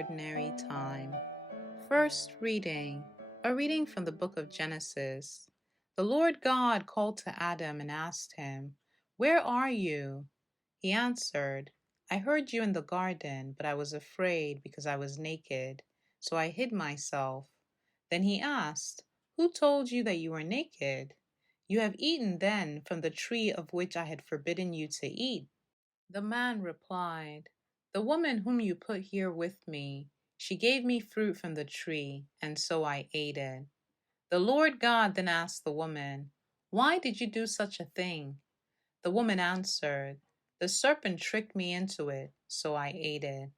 Ordinary Time. First reading, a reading from the book of Genesis. The Lord God called to Adam and asked him, "Where are you?" He answered, "I heard you in the garden, but I was afraid because I was naked, so I hid myself." Then he asked, "Who told you that you were naked? You have eaten then from the tree of which I had forbidden you to eat." The man replied, "The woman whom you put here with me, she gave me fruit from the tree, and so I ate it." The Lord God then asked the woman, "Why did you do such a thing?" The woman answered, "The serpent tricked me into it, so I ate it."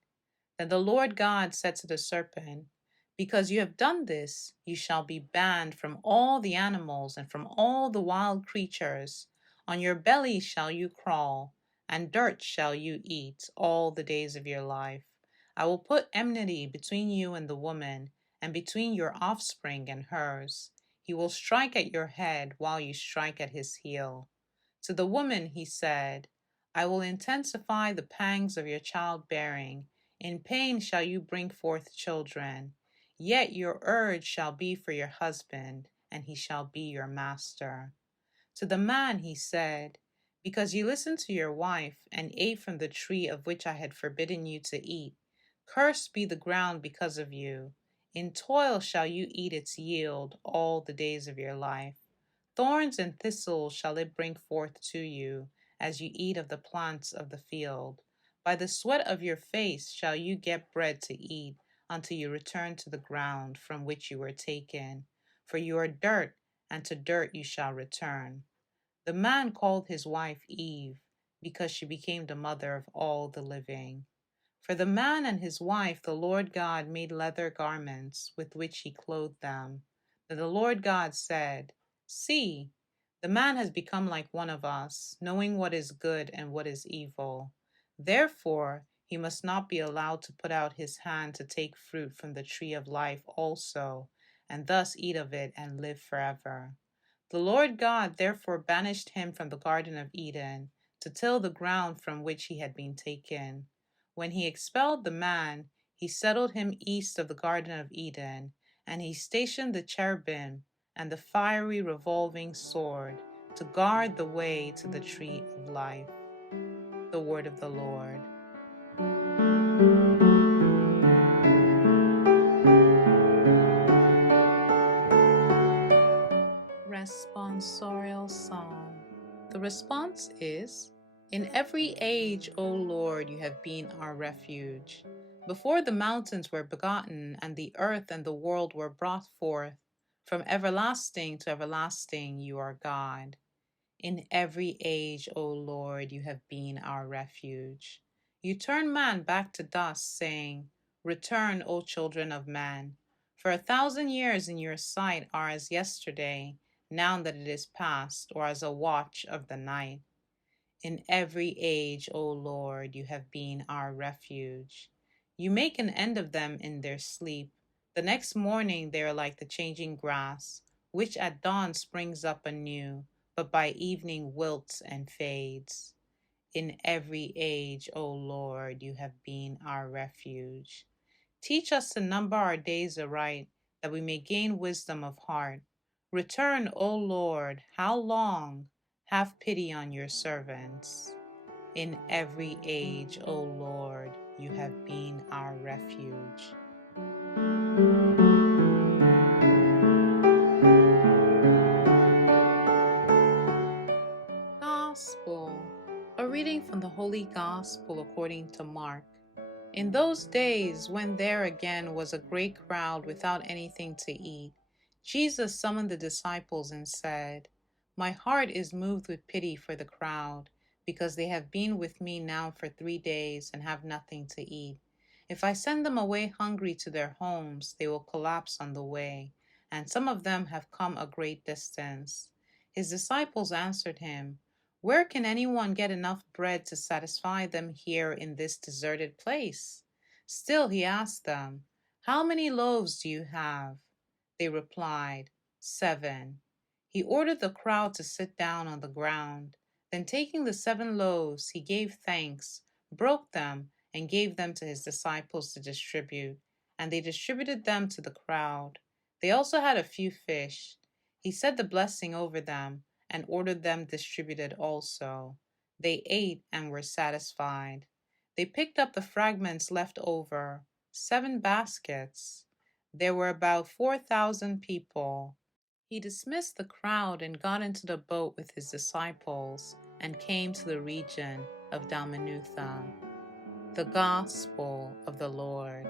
Then the Lord God said to the serpent, "Because you have done this, you shall be banned from all the animals and from all the wild creatures. On your belly shall you crawl, and dirt shall you eat all the days of your life. I will put enmity between you and the woman, and between your offspring and hers. He will strike at your head while you strike at his heel." To the woman he said, "I will intensify the pangs of your childbearing. In pain shall you bring forth children. Yet your urge shall be for your husband, and he shall be your master." To the man he said, "Because you listened to your wife and ate from the tree of which I had forbidden you to eat, cursed be the ground because of you. In toil shall you eat its yield all the days of your life. Thorns and thistles shall it bring forth to you, as you eat of the plants of the field. By the sweat of your face shall you get bread to eat, until you return to the ground from which you were taken. For you are dirt, and to dirt you shall return." The man called his wife Eve, because she became the mother of all the living. For the man and his wife the Lord God made leather garments with which he clothed them. Then the Lord God said, "See, the man has become like one of us, knowing what is good and what is evil. Therefore, he must not be allowed to put out his hand to take fruit from the tree of life also, and thus eat of it and live forever." The Lord God therefore banished him from the Garden of Eden to till the ground from which he had been taken. When he expelled the man, he settled him east of the Garden of Eden, and he stationed the cherubim and the fiery revolving sword to guard the way to the tree of life. The word of the Lord. Responsorial Psalm. The response is, "In every age, O Lord, you have been our refuge. Before the mountains were begotten, and the earth and the world were brought forth, from everlasting to everlasting you are God. In every age, O Lord, you have been our refuge. You turn man back to dust, saying, 'Return, O children of man.' For 1,000 years in your sight are as yesterday, now that it is past, or as a watch of the night. In every age, O Lord, you have been our refuge. You make an end of them in their sleep. The next morning they are like the changing grass, which at dawn springs up anew, but by evening wilts and fades. In every age, O Lord, you have been our refuge. Teach us to number our days aright, that we may gain wisdom of heart. Return, O Lord, how long? Have pity on your servants. In every age, O Lord, you have been our refuge. Gospel. A reading from the Holy Gospel according to Mark. In those days, when there again was a great crowd without anything to eat, Jesus summoned the disciples and said, "My heart is moved with pity for the crowd, because they have been with me now for 3 days and have nothing to eat. If I send them away hungry to their homes, they will collapse on the way, and some of them have come a great distance." His disciples answered him, "Where can anyone get enough bread to satisfy them here in this deserted place?" Still he asked them, "How many loaves do you have?" They replied, "7." He ordered the crowd to sit down on the ground. Then taking the 7 loaves, he gave thanks, broke them, and gave them to his disciples to distribute, and they distributed them to the crowd. They also had a few fish. He said the blessing over them and ordered them distributed also. They ate and were satisfied. They picked up the fragments left over, 7 baskets. There were about 4,000 people. He dismissed the crowd and got into the boat with his disciples and came to the region of Dalmanutha. The Gospel of the Lord.